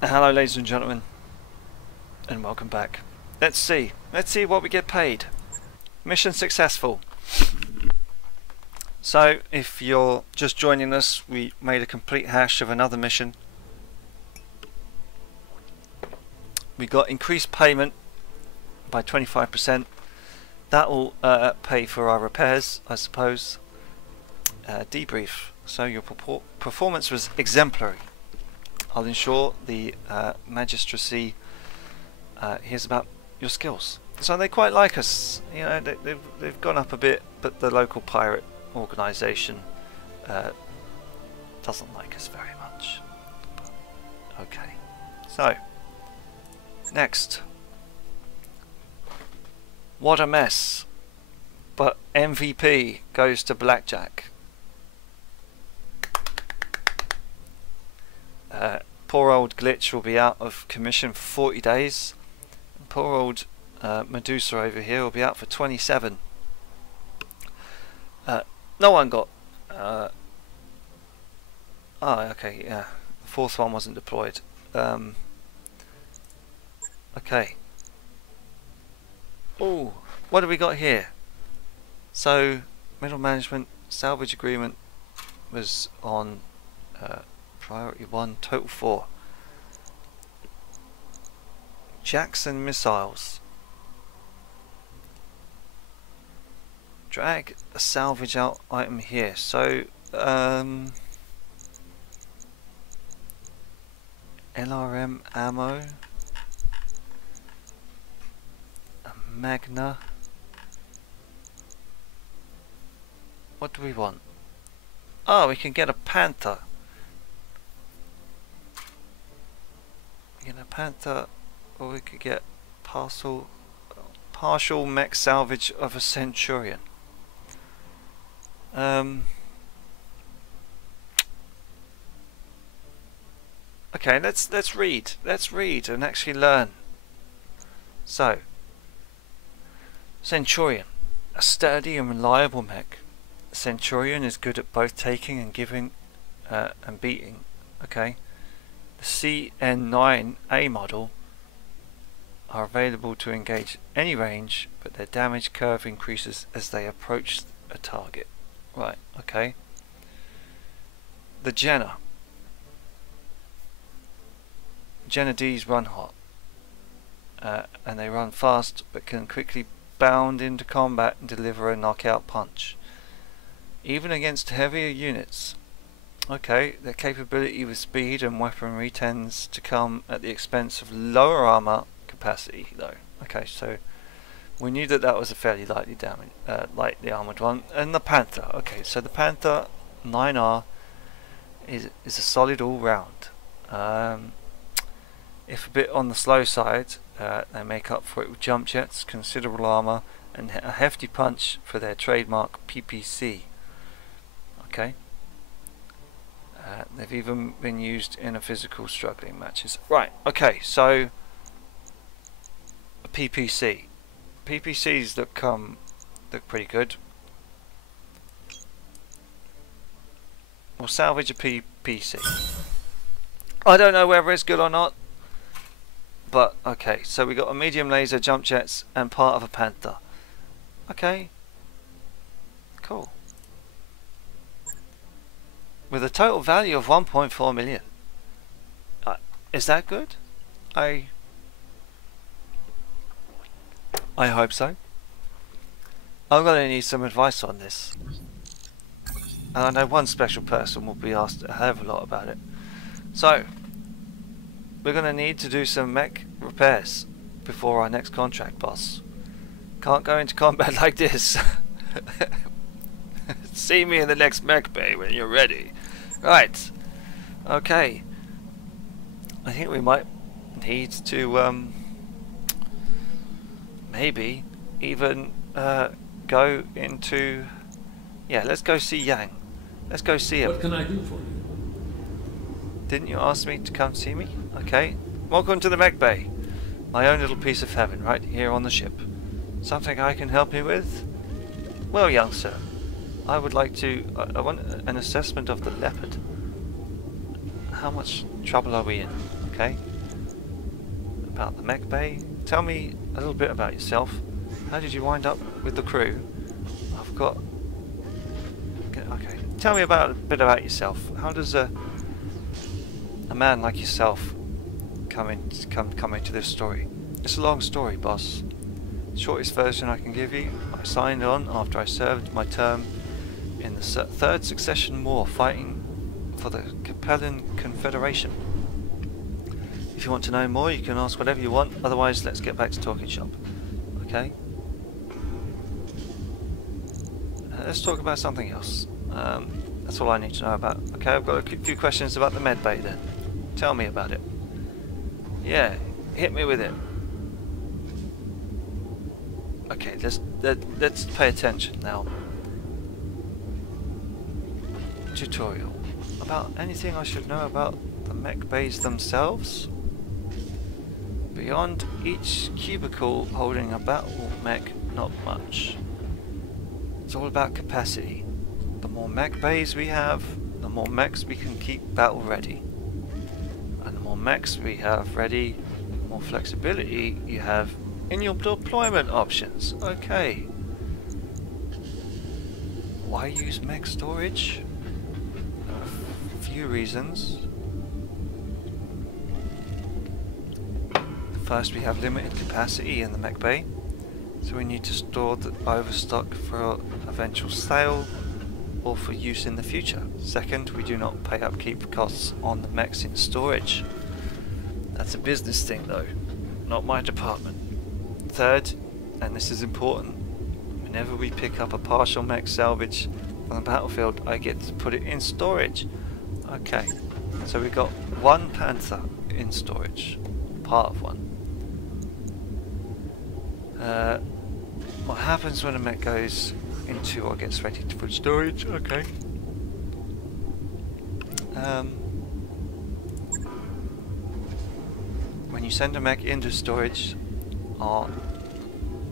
Hello ladies and gentlemen, and welcome back. Let's see what we get paid. Mission successful. So if you're just joining us, we made a complete hash of another mission. We got increased payment by 25%. That will pay for our repairs, I suppose. Debrief. So your performance was exemplary. I'll ensure the magistracy hears about your skills. So they quite like us. You know, they've gone up a bit, but the local pirate organisation doesn't like us very much. But, okay. So next. What a mess. But MVP goes to Blackjack. Poor old Glitch will be out of commission for 40 days. And poor old Medusa over here will be out for 27. No one got... oh, okay, yeah. The fourth one wasn't deployed. Okay. Oh, what do we got here? So, middle management salvage agreement was on... priority 1, total 4. Jackson missiles. Drag a salvage out item here. So, LRM ammo. A Magna. What do we want? Oh, we can get a Panther. A Panther, or we could get partial mech salvage of a Centurion. Okay, let's read and actually learn. So, Centurion, a sturdy and reliable mech. Centurion is good at both taking and giving and beating. Okay. The CN9A model are available to engage any range, but their damage curve increases as they approach a target. Right, okay. The Jenna D's run hot, and they run fast but can quickly bound into combat and deliver a knockout punch, even against heavier units. Okay, their capability with speed and weaponry tends to come at the expense of lower armor capacity, though. Okay, so we knew that was a fairly lightly armored one. And the Panther. Okay, so the Panther 9R is a solid all-round. If a bit on the slow side, they make up for it with jump jets, considerable armor, and a hefty punch for their trademark PPC. Okay. They've even been used in a physical struggling matches. Right, okay, so a PPC. PPCs look pretty good. We'll salvage a PPC. I don't know whether it's good or not, but okay, so we got a medium laser, jump jets, and part of a Panther. Okay, cool. With a total value of 1.4 million. Is that good? I hope so. I'm going to need some advice on this. And I know one special person will be asked a hell of a lot about it. So, we're going to need to do some mech repairs before our next contract, boss. Can't go into combat like this. See me in the next Mech Bay when you're ready. Right. Okay. I think we might need to maybe even go into... Yeah, let's go see Yang. Let's go see him. What can I do for you? Didn't you ask me to come see me? Okay. Welcome to the Mech Bay. My own little piece of heaven right here on the ship. Something I can help you with? Well, young sir, I would like to... I want an assessment of the Leopard. How much trouble are we in? Okay. about the Mech Bay. Tell me a little bit about yourself. How did you wind up with the crew? I've got... Okay, tell me a bit about yourself. How does a man like yourself come into this story? It's a long story, boss. Shortest version I can give you. I signed on after I served my term in the Third Succession War, fighting for the Capellan Confederation. If you want to know more, you can ask whatever you want. Otherwise, let's get back to talking shop. Okay? Let's talk about something else. That's all I need to know about. Okay, I've got a few questions about the Med Bay then. Tell me about it. Yeah, hit me with it. Okay, let's pay attention now. Tutorial. About anything I should know about the Mech Bays themselves? Beyond each cubicle holding a battle mech, not much. It's all about capacity. The more Mech Bays we have, the more mechs we can keep battle ready. And the more mechs we have ready, the more flexibility you have in your deployment options. Okay. Why use mech storage? A few reasons. First, we have limited capacity in the Mech Bay, so we need to store the overstock for eventual sale or for use in the future. Second, we do not pay upkeep costs on the mechs in storage. That's a business thing though, not my department. Third, and this is important, whenever we pick up a partial mech salvage on the battlefield, I get to put it in storage. Okay, so we got one Panther in storage, part of one. What happens when a mech goes into or gets ready to put storage? Okay. When you send a mech into storage, our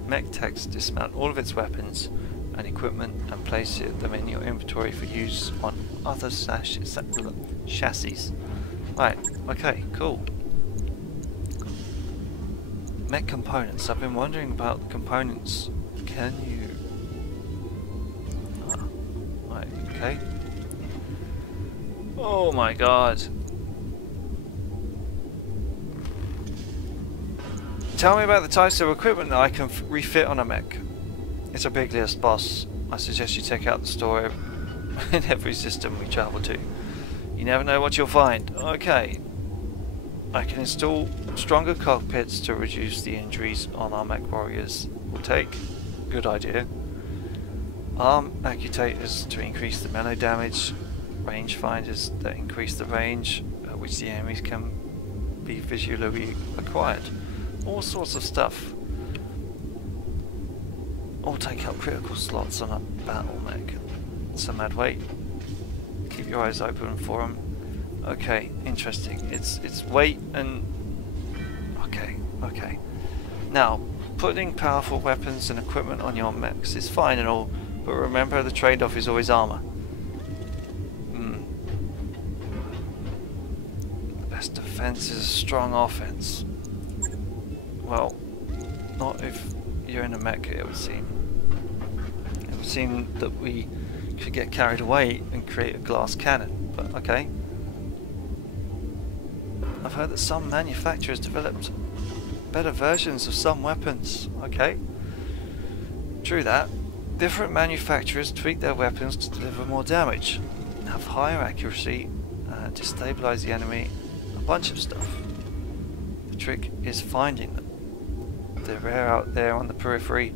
mech techs dismount all of its weapons and equipment and place them in your inventory for use on other chassis. Right, okay, cool. Mech components. I've been wondering about components. Can you... right, okay. Oh my god. Tell me about the types of equipment that I can refit on a mech. It's a big list, boss. I suggest you check out the store in every system we travel to. You never know what you'll find. Okay. I can install stronger cockpits to reduce the injuries on our mech warriors. We'll take. Good idea. Arm accutators to increase the melee damage. Range finders that increase the range at which the enemies can be visually acquired. All sorts of stuff. All take up critical slots on a battle mech. So mad weight. Keep your eyes open for them. Okay, interesting. It's weight and... Okay. Now, putting powerful weapons and equipment on your mechs is fine and all, but remember the trade-off is always armor. The best defense is a strong offense. Well, not if you're in a mech, it would seem. It would seem that we could get carried away and create a glass cannon, but okay. I've heard that some manufacturers developed better versions of some weapons. Okay. True that. Different manufacturers tweak their weapons to deliver more damage, have higher accuracy, destabilize the enemy, a bunch of stuff. The trick is finding them. They're rare out there on the periphery,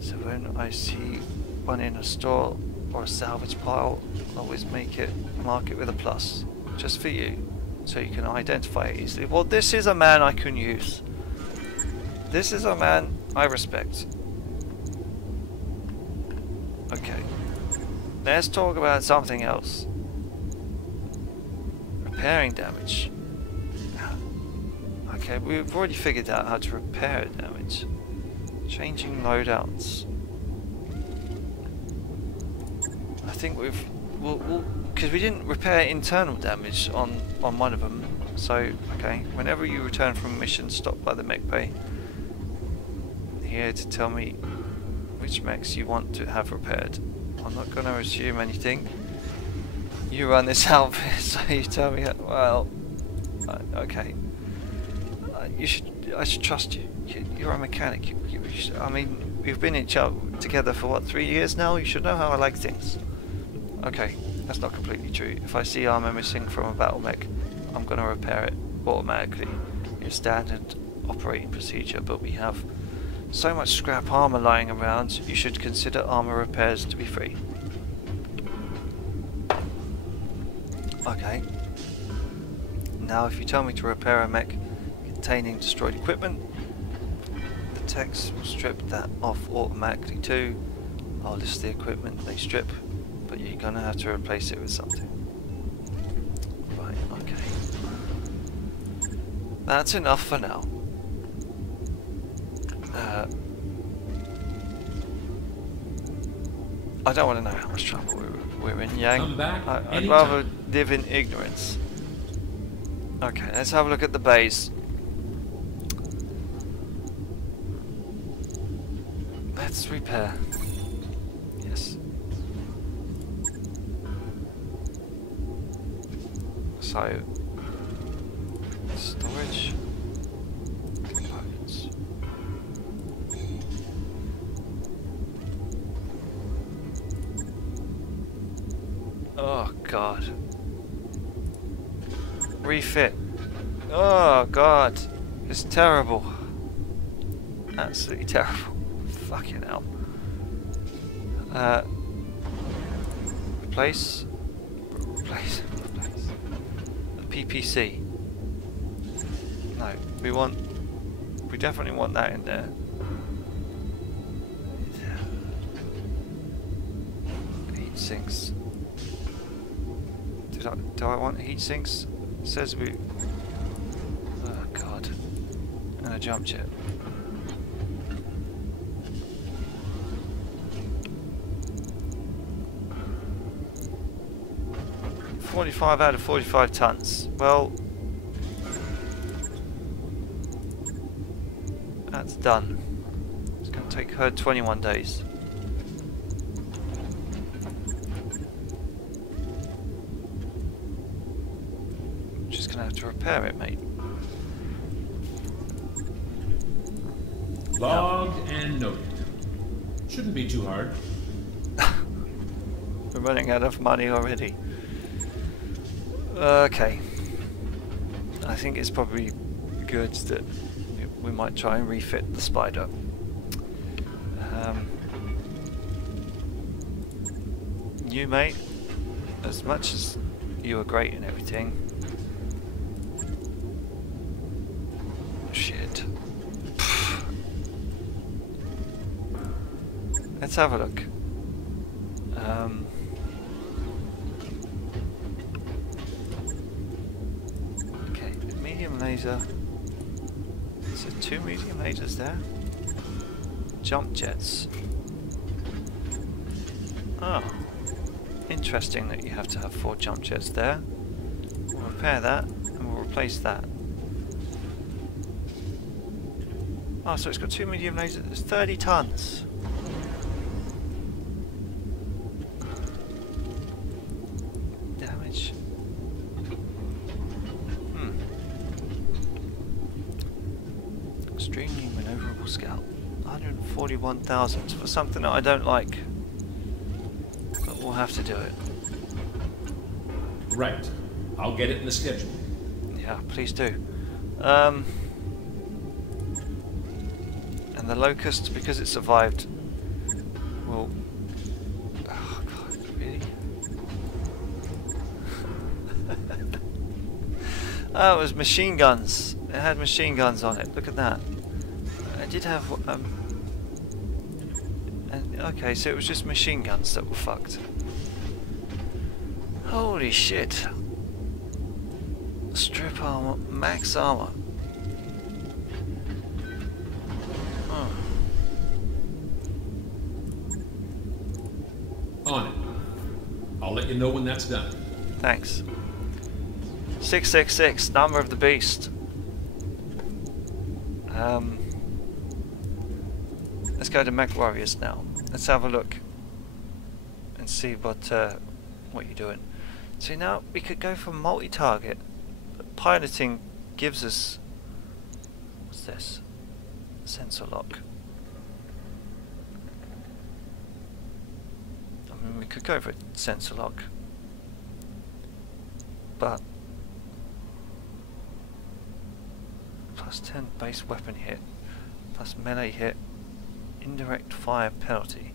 so when I see one in a store or a salvage pile, I always mark it with a plus, just for you, so you can identify it easily. Well, this is a man I can use. This is a man I respect. Okay, let's talk about something else. Repairing damage. Okay, we've already figured out how to repair damage. Changing loadouts. I think we'll because we didn't repair internal damage on one of them. So, okay, whenever you return from a mission stopped by the Mech Bay, here to tell me which mechs you want to have repaired. I'm not going to assume anything. You run this outfit, so you tell me. Well, okay. I should trust you. You're a mechanic. I mean, we've been together for what, 3 years now? You should know how I like things. Okay, that's not completely true. If I see armor missing from a battle mech, I'm going to repair it automatically. It's standard operating procedure, but we have so much scrap armor lying around, you should consider armor repairs to be free. Okay. Now if you tell me to repair a mech containing destroyed equipment, the techs will strip that off automatically too. I'll list the equipment they strip, but you're gonna have to replace it with something. Right, okay. That's enough for now. I don't want to know how much trouble we're in, Yang. I'd rather live in ignorance. Okay, let's have a look at the bays. Let's repair. Yes. So, storage components. Oh God. Refit. Oh God. It's terrible. Absolutely terrible. Fucking hell. Replace. The PPC. No, we definitely want that in there. Heat sinks. Do I want heat sinks? It says we. Oh God. And a jump jet. $45 out of 45 tons. Well, that's done. It's going to take her 21 days. Just going to have to repair it, mate. Logged and noted. Shouldn't be too hard. We're running out of money already. Okay. I think it's probably good that we might try and refit the spider. You, mate, as much as you were great and everything. Shit. Let's have a look. Okay, medium laser. Is there 2 medium lasers there? Jump jets. Oh, interesting that you have to have 4 jump jets there. We'll repair that and we'll replace that. Oh, so it's got 2 medium lasers. It's 30 tons. Damage. Extremely maneuverable scout. 141,000 for something that I don't like. But we'll have to do it. Right. I'll get it in the schedule. Yeah, please do. And the locust, because it survived, will... Oh God, really? Oh, it was machine guns. It had machine guns on it. Look at that. I did have... and, okay, so it was just machine guns that were fucked. Holy shit. Strip armor, max armor. Oh. On it. I'll let you know when that's done. Thanks. 666, number of the beast. Let's go to Mech Warriors now. Let's have a look and see what you're doing. So now we could go for multi-target. Piloting gives us, what's this? Sensor lock. I mean, we could go for a sensor lock, but plus 10 base weapon hit, plus melee hit, indirect fire penalty.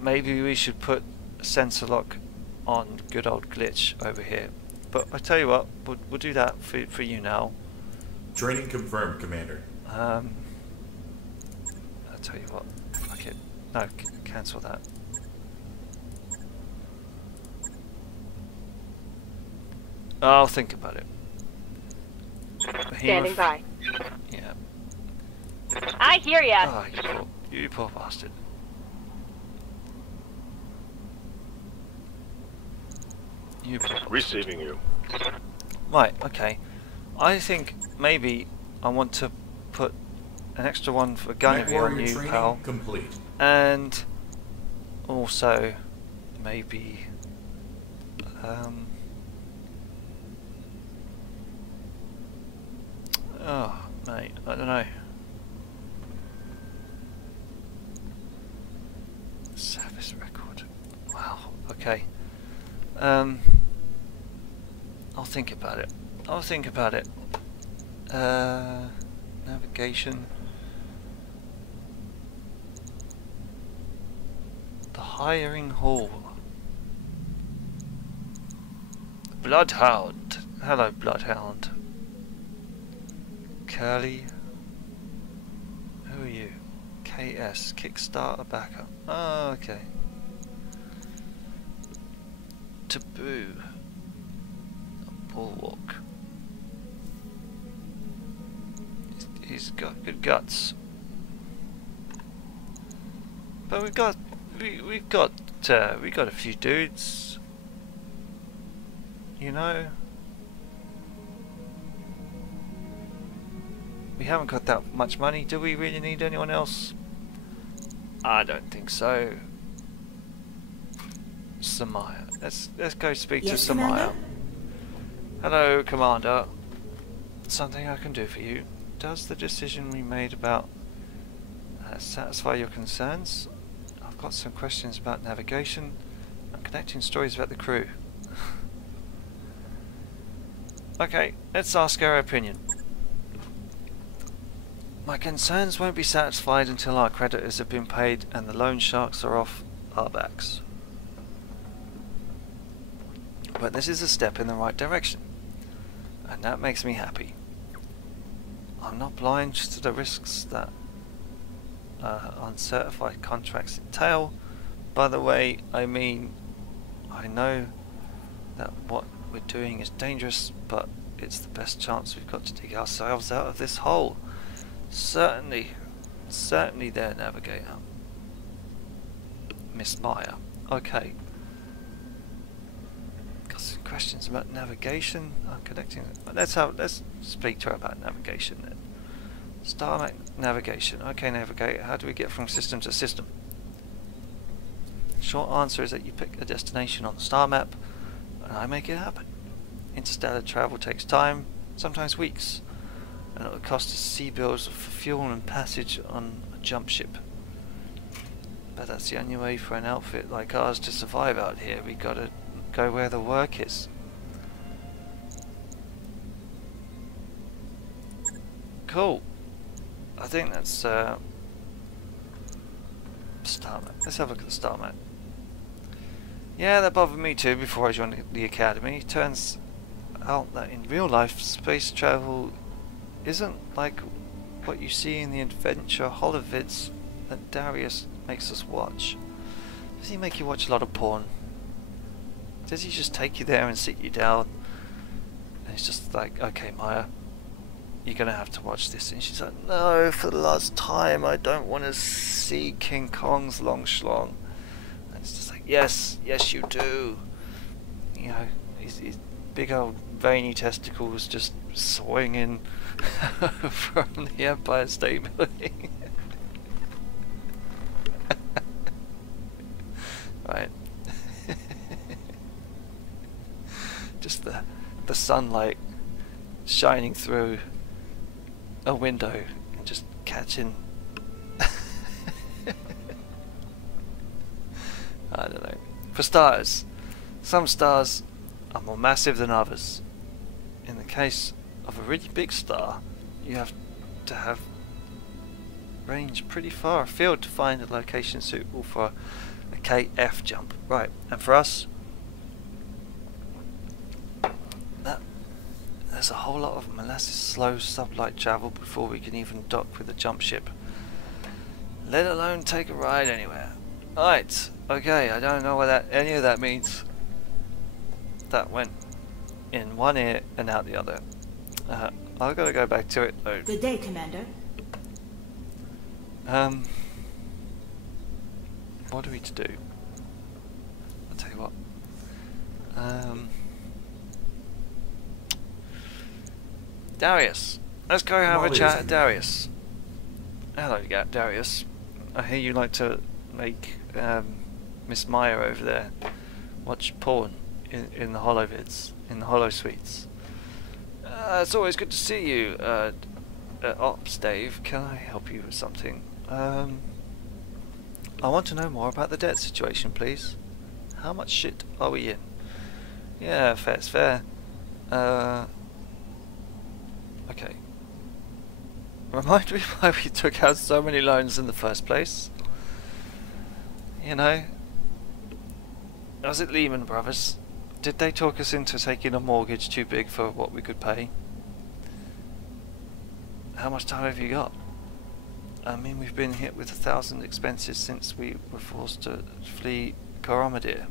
Maybe we should put a sensor lock on good old glitch over here. But I tell you what, we'll do that for you now. Training confirmed, Commander. I'll tell you what, fuck it. No, cancel that. I'll think about it. Standing by. Yeah. I hear ya. Oh, you poor bastard. You poor bastard. Receiving you. Right, okay. I think maybe I want to put an extra one for gun on you, pal. Complete. And also maybe oh mate, I don't know. Service record. Wow, okay. I'll think about it. I'll think about it. Navigation. The hiring hall. Bloodhound. Hello, Bloodhound. Curly. Who are you? KS. Kickstarter backup. Oh, okay. Taboo. A bulwark. He's got good guts. But we've got a few dudes. You know. We haven't got that much money. Do we really need anyone else? I don't think so. Samaya. Let's go speak to Samaya. Commander? Hello, Commander. Something I can do for you. Does the decision we made about satisfy your concerns? I've got some questions about navigation. I'm connecting stories about the crew. Okay, let's ask her opinion. My concerns won't be satisfied until our creditors have been paid and the loan sharks are off our backs. But this is a step in the right direction, and that makes me happy. I'm not blind to the risks that uncertified contracts entail. By the way, I mean, I know that what we're doing is dangerous, but it's the best chance we've got to dig ourselves out of this hole. Certainly there, Navigator. Miss Maya. Okay. Got some questions about navigation. I'm connecting. Let's speak to her about navigation then. Star navigation. Okay, Navigator. How do we get from system to system? Short answer is that you pick a destination on the star map, and I make it happen. Interstellar travel takes time, sometimes weeks, and it will cost us sea bills for fuel and passage on a jump ship. But that's the only way for an outfit like ours to survive out here. We gotta go where the work is. Cool. I think that's star map. Let's have a look at the star map. Yeah, that bothered me too before I joined the academy. Turns out that in real life, space travel isn't like what you see in the adventure holovids that Darius makes us watch. Does he make you watch a lot of porn? Does he just take you there and sit you down? And he's just like, okay, Maya, you're gonna have to watch this. And she's like, no, for the last time, I don't want to see King Kong's long schlong. And it's just like, yes, you do. you know, his big old veiny testicles just swinging from the Empire State Building. Right. Just the sunlight shining through a window and just catching. I don't know. For starters, some stars are more massive than others. In the case of a really big star, you have to have range pretty far afield to find a location suitable for a KF jump. Right, and for us, there's a whole lot of molasses slow sublight travel before we can even dock with a jump ship, let alone take a ride anywhere. Right, okay, I don't know what any of that means. That went in one ear and out the other. I've got to go back to it though. Good day, Commander. What are we to do? I'll tell you what. Darius, let's go have a chat at Darius. Hello, Darius. I hear you like to make Miss Maya over there watch porn in the holo vids, in the holo suites. It's always good to see you, Ops Dave. Can I help you with something? I want to know more about the debt situation, please. How much shit are we in? Yeah, fair's fair. Okay. Remind me why we took out so many loans in the first place. You know, was it Lehman Brothers? Did they talk us into taking a mortgage too big for what we could pay? How much time have you got? I mean, we've been hit with 1,000 expenses since we were forced to flee Coromadir.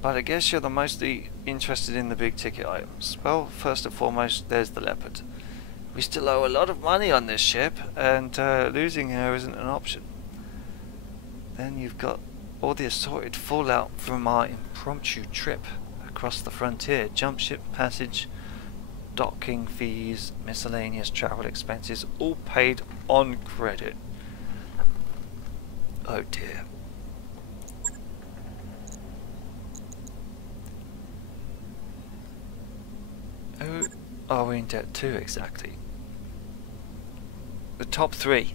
But I guess you're the mostly interested in the big ticket items. Well, first and foremost, there's the Leopard. We still owe a lot of money on this ship, and losing her isn't an option. Then you've got all the assorted fallout from our impromptu trip across the frontier. Jump ship passage, docking fees, miscellaneous travel expenses, all paid on credit. Oh dear. Who are we in debt to exactly? The top three.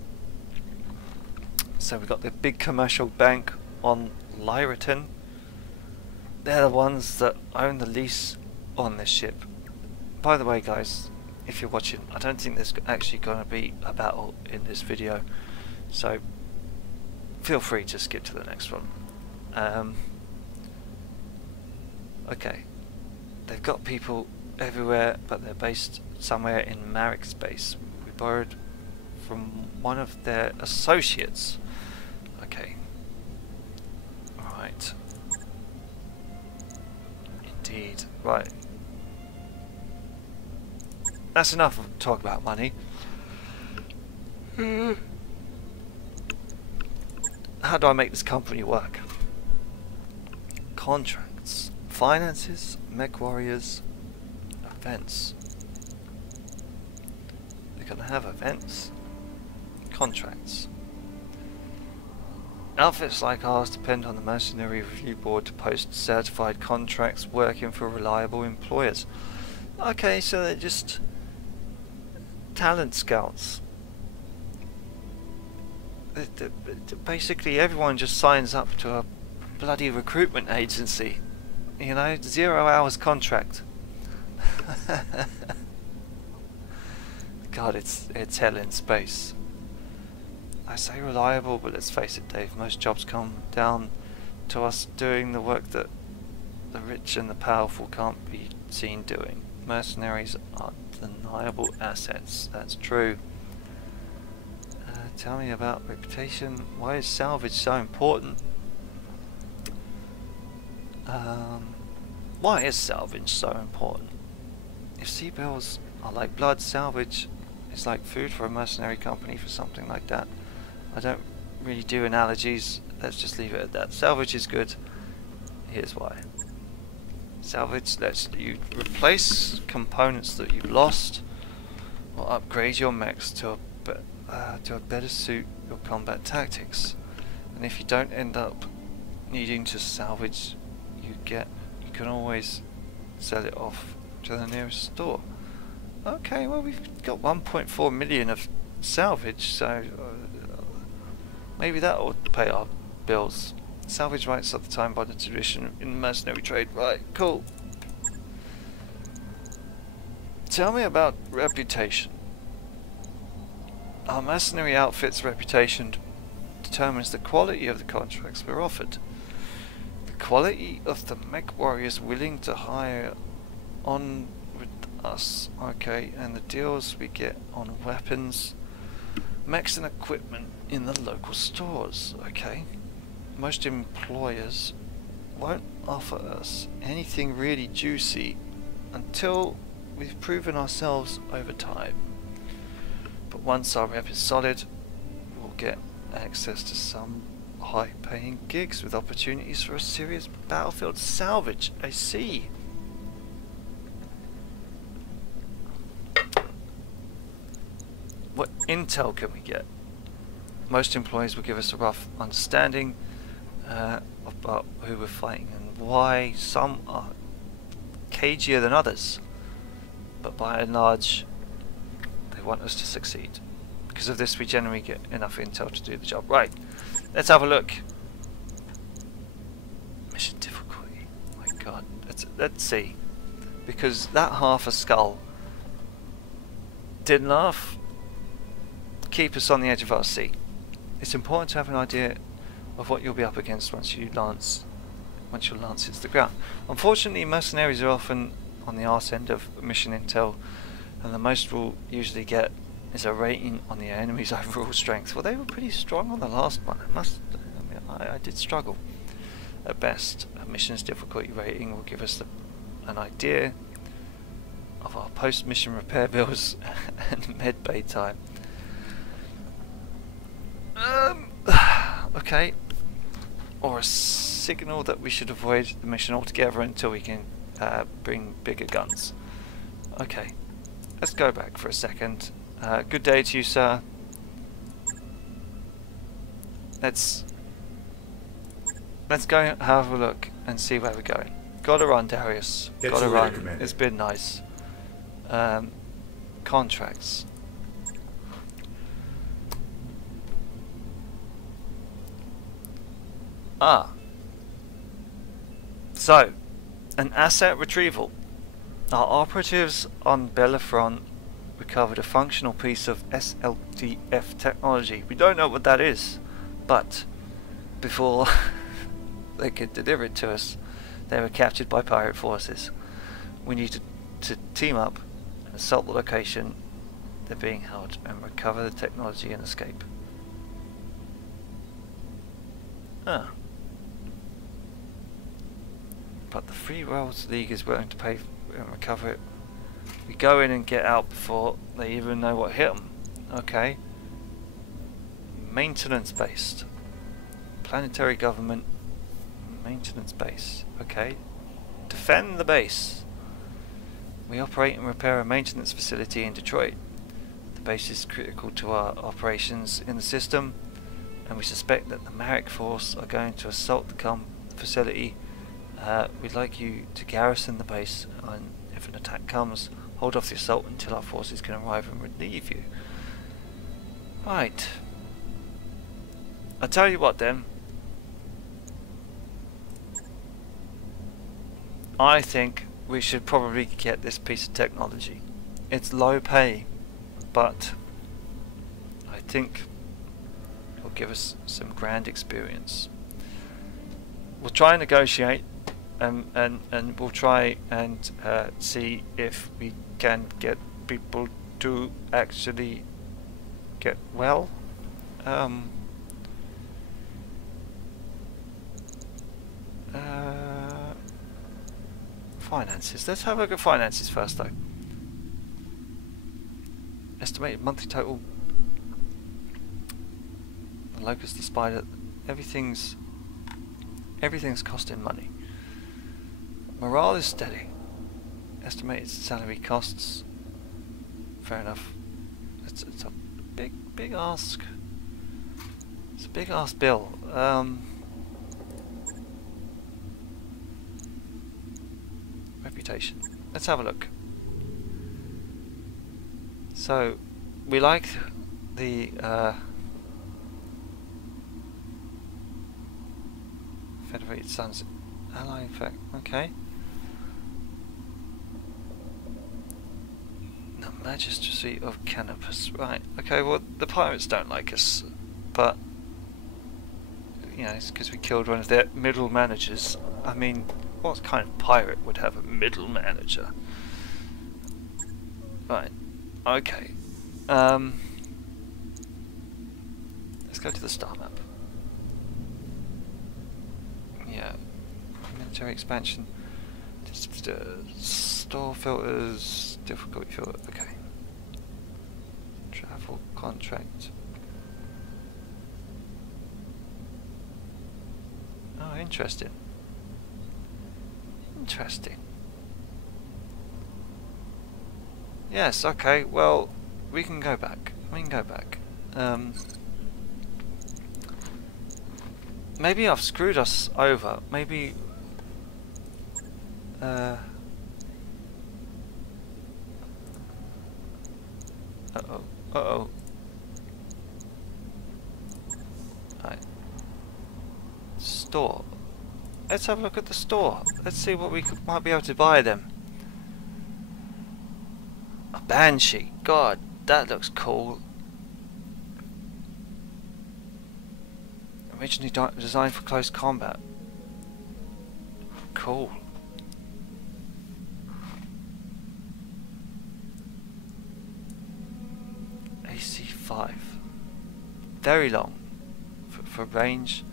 So we've got the big commercial bank on Lyraton. They're the ones that own the lease on this ship. By the way, guys, if you're watching, I don't think there's actually going to be a battle in this video, so feel free to skip to the next one. Okay, they've got people everywhere, but they're based somewhere in Marek's base. We borrowed from one of their associates. Okay. Right. Indeed. Right. That's enough of talk about money. How do I make this company work? Contracts, finances, mech warriors, events. We're gonna have events, contracts. Outfits like ours depend on the Mercenary Review Board to post certified contracts working for reliable employers. Okay, so they're just talent scouts. Basically everyone just signs up to a bloody recruitment agency. You know, 0 hours contract. God, it's hell in space. I say reliable, but let's face it, Dave, most jobs come down to us doing the work that the rich and the powerful can't be seen doing. Mercenaries are undeniable assets, that's true. Tell me about reputation. Why is salvage so important? Why is salvage so important? If sea bills are like blood, salvage is like food for a mercenary company for something like that. I don't really do analogies, let's just leave it at that. Salvage is good, here's why. Salvage lets you replace components that you've lost or upgrade your mechs to a better suit your combat tactics. And if you don't end up needing to salvage you can always sell it off to the nearest store. Okay, well we've got 1.4 million of salvage, so maybe that will pay our bills. Salvage rights at the time by the tradition in mercenary trade. Right, cool. Tell me about reputation. Our mercenary outfit's reputation determines the quality of the contracts we're offered. The quality of the mech warriors willing to hire on with us, okay, and the deals we get on weapons, mechs and equipment in the local stores, okay. Most employers won't offer us anything really juicy until we've proven ourselves over time. But once our rep is solid, we'll get access to some high-paying gigs with opportunities for a serious battlefield salvage. I see. What intel can we get? Most employees will give us a rough understanding about who we're fighting and why. Some are cagier than others, but by and large they want us to succeed. Because of this we generally get enough intel to do the job. Right, let's have a look. Mission difficulty, my god, let's see, because that half a skull did enough to keep us on the edge of our seat. It's important to have an idea of what you'll be up against once your lance hits the ground. Unfortunately, mercenaries are often on the arse end of mission intel, and the most we'll usually get is a rating on the enemy's overall strength. Well, they were pretty strong on the last one. I did struggle. At best, a mission's difficulty rating will give us an idea of our post-mission repair bills and med bay time. Okay, or a signal that we should avoid the mission altogether until we can bring bigger guns. Okay, let's go back for a second. Good day to you, sir. Let's go have a look and see where we're going. Gotta run, Darius. Gotta run. Commander. It's been nice. Contracts. So, an asset retrieval. Our operatives on Belafront recovered a functional piece of SLDF technology. We don't know what that is, but before they could deliver it to us, they were captured by pirate forces. We need to team up and assault the location they're being held and recover the technology and escape. But the Free Worlds League is willing to pay and recover it. We go in and get out before they even know what hit them. Okay. Maintenance based. Planetary government. Maintenance base. Okay. Defend the base. We operate and repair a maintenance facility in Detroit. The base is critical to our operations in the system, and we suspect that the Marek force are going to assault the facility. We'd like you to garrison the base, and if an attack comes, hold off the assault until our forces can arrive and relieve you. Right. I'll tell you what then. I think we should probably get this piece of technology. It's low pay, but I think it'll give us some grand experience. We'll try and negotiate. And we'll try and see if we can get people to actually get well. Finances. Let's have a look at finances first, though. Estimated monthly total. The locust, the spider, everything's costing money. Morale is steady. Estimated salary costs. Fair enough. It's a big ask. It's a big ask bill. Reputation. Let's have a look. So we like the Federated Suns ally effect. Okay. The Magistracy of Canopus. Right. Okay. Well, the pirates don't like us, but you know, it's because we killed one of their middle managers. I mean, what kind of pirate would have a middle manager? Right. Okay. Let's go to the star map. Yeah. Military expansion. Just, store filters. Difficulty filter. Okay. Travel contract. Oh, interesting. Interesting. Yes, okay, well, we can go back. Maybe I've screwed us over. Maybe... Uh-oh. Right. Store. Let's have a look at the store. Let's see what we might be able to buy them. A Banshee. God, that looks cool. Originally designed for close combat. Cool. AC5. Very long. For range.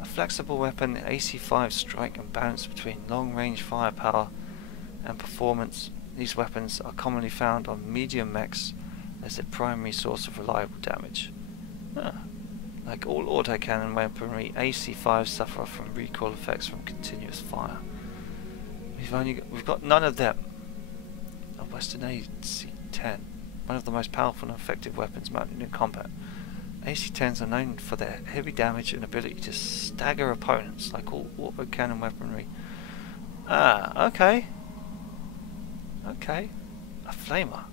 A flexible weapon, AC5 strike and balance between long-range firepower and performance. These weapons are commonly found on medium mechs as their primary source of reliable damage. Like all autocannon weaponry, AC5s suffer from recoil effects from continuous fire. We've got none of them. A Western AC10, one of the most powerful and effective weapons mounted in combat. AC10s are known for their heavy damage and ability to stagger opponents, like all autocannon weaponry. Ah, okay. Okay. A flamer.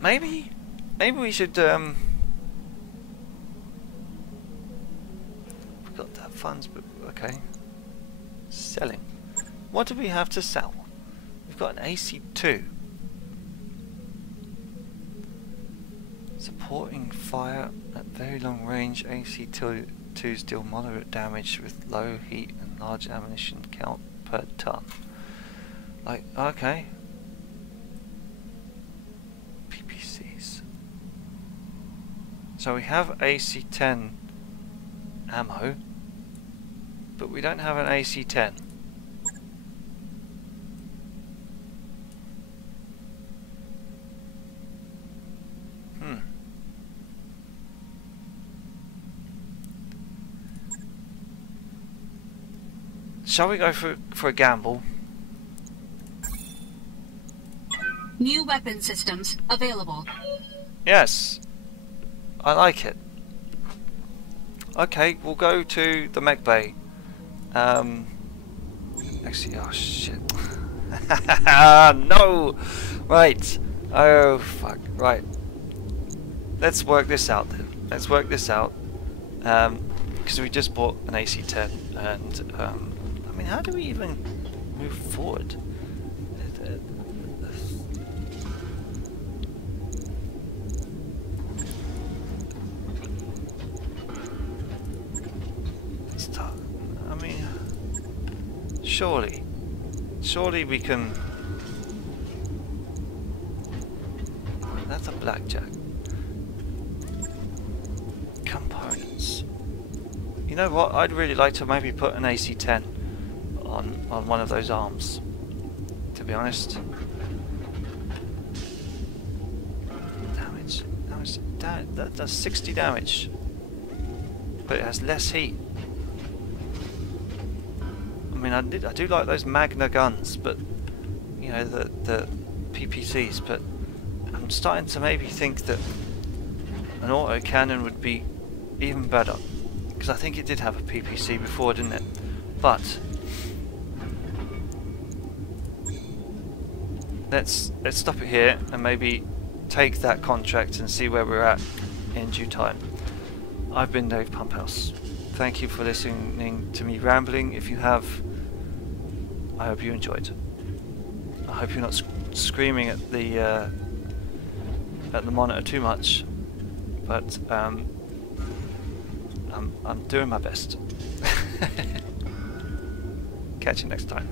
Maybe we should we've got that funds, but okay. Selling. What do we have to sell? We've got an AC2. Supporting fire at very long range, AC2s deal moderate damage with low heat and large ammunition count per ton. Like, okay. PPCs. So we have AC10 ammo, but we don't have an AC10. Shall we go for a gamble? New weapon systems available. Yes, I like it. Okay, we'll go to the Mech Bay. Actually, oh shit. No! Right. Oh fuck. Right. Let's work this out then. Let's work this out. Because we just bought an AC10 and I mean, how do we even move forward? I mean, surely we can. That's a blackjack. Components. You know what? I'd really like to maybe put an AC10 on one of those arms, to be honest. That does 60 damage, but it has less heat. I mean, I do like those Magna guns, but you know, the PPCs. But I'm starting to maybe think that an autocannon would be even better, because I think it did have a PPC before, didn't it? But let's stop it here and maybe take that contract and see where we're at in due time. I've been Dave Pumphouse. Thank you for listening to me rambling. If you have, I hope you enjoyed. I hope you're not screaming at the monitor too much, but I'm doing my best. Catch you next time.